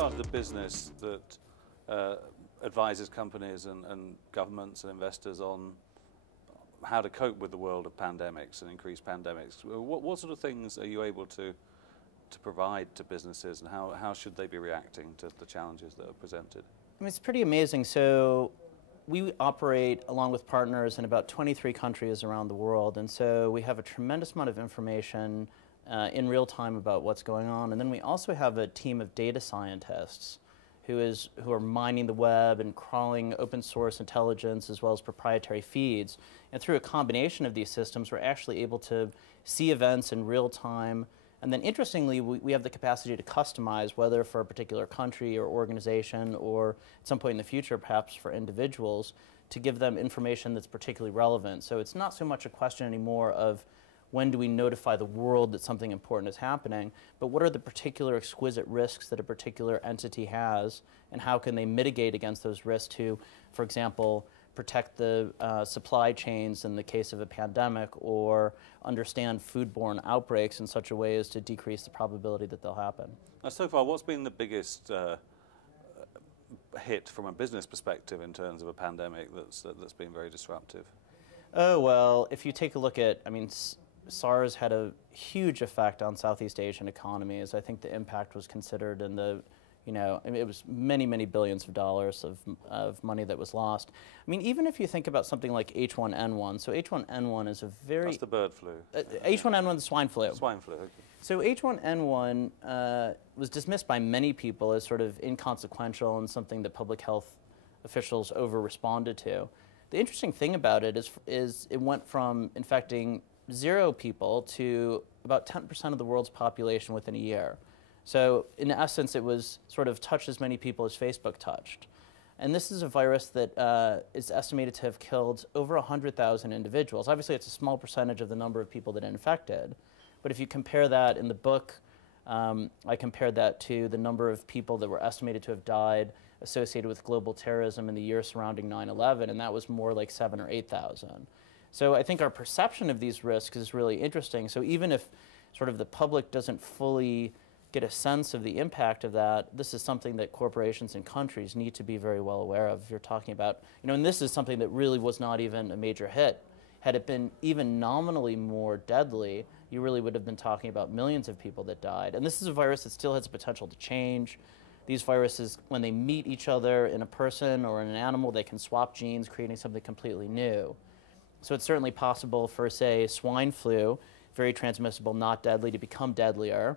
started a business that advises companies and governments and investors on how to cope with the world of pandemics and increased pandemics. What sort of things are you able to provide to businesses, and how should they be reacting to the challenges that are presented? I mean, it's pretty amazing. So we operate along with partners in about 23 countries around the world, and so we have a tremendous amount of information in real time about what's going on. And then we also have a team of data scientists who are mining the web and crawling open source intelligence as well as proprietary feeds. And through a combination of these systems, we're actually able to see events in real time. And then interestingly, we have the capacity to customize, whether for a particular country or organization, or at some point in the future, perhaps for individuals, to give them information that's particularly relevant. So it's not so much a question anymore of when do we notify the world that something important is happening, but what are the particular exquisite risks that a particular entity has, and how can they mitigate against those risks to, for example, protect the supply chains in the case of a pandemic, or understand foodborne outbreaks in such a way as to decrease the probability that they'll happen. Now, so far, what's been the biggest hit from a business perspective in terms of a pandemic that's been very disruptive? Oh, well, if you take a look at, I mean, SARS had a huge effect on Southeast Asian economies. I think the impact was considered in the, I mean, it was many, many billions of dollars of money that was lost. I mean, even if you think about something like H1N1, so H1N1 is a very... That's the bird flu. H1N1 is swine flu. Swine flu, okay. So H1N1 was dismissed by many people as sort of inconsequential and something that public health officials over-responded to. The interesting thing about it is it went from infecting 0 people to about 10% of the world's population within a year. So in essence, it was sort of touched as many people as Facebook touched. And this is a virus that is estimated to have killed over 100,000 individuals. Obviously, it's a small percentage of the number of people that it infected. But if you compare that in the book, I compared that to the number of people that were estimated to have died associated with global terrorism in the year surrounding 9/11, and that was more like 7,000 or 8,000. So I think our perception of these risks is really interesting. So even if sort of the public doesn't fully get a sense of the impact of that, this is something that corporations and countries need to be very well aware of. You're talking about, and this is something that really was not even a major hit. Had it been even nominally more deadly, you really would have been talking about millions of people that died. And this is a virus that still has the potential to change. These viruses, when they meet each other in a person or in an animal, they can swap genes, creating something completely new. So it's certainly possible for, say, swine flu, very transmissible, not deadly, to become deadlier,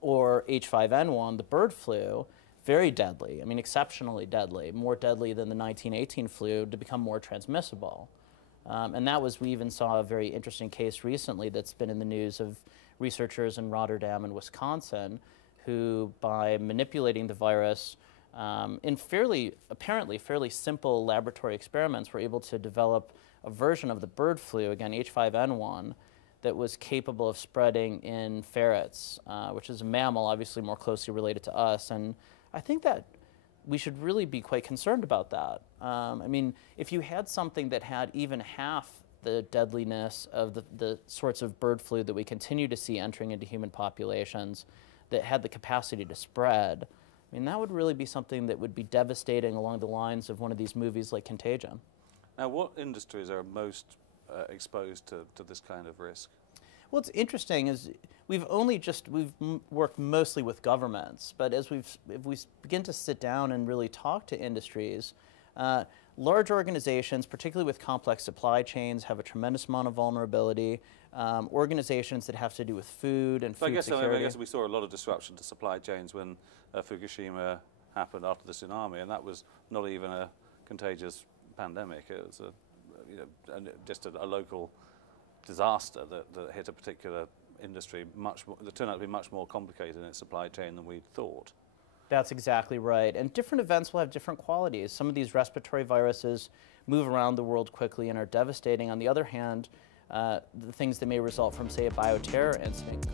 or H5N1, the bird flu, very deadly, I mean exceptionally deadly, more deadly than the 1918 flu, to become more transmissible. And that was, we even saw a very interesting case recently that's been in the news of researchers in Rotterdam and Wisconsin who, by manipulating the virus in apparently fairly simple laboratory experiments, were able to develop a version of the bird flu, again H5N1, that was capable of spreading in ferrets, which is a mammal, obviously more closely related to us. And I think that we should really be quite concerned about that. I mean, if you had something that had even half the deadliness of the sorts of bird flu that we continue to see entering into human populations, that had the capacity to spread, I mean, that would really be something that would be devastating along the lines of one of these movies like Contagion. Now, what industries are most exposed to this kind of risk? Well, what's interesting is we've worked mostly with governments, but as if we begin to sit down and really talk to industries, large organizations, particularly with complex supply chains, have a tremendous amount of vulnerability. Organizations that have to do with food and food security. I guess we saw a lot of disruption to supply chains when Fukushima happened after the tsunami, and that was not even a contagious pandemic. It was just a local disaster that hit a particular industry that turned out to be much more complicated in its supply chain than we'd thought. That's exactly right. And different events will have different qualities. Some of these respiratory viruses move around the world quickly and are devastating. On the other hand, the things that may result from, say, a bioterror incident.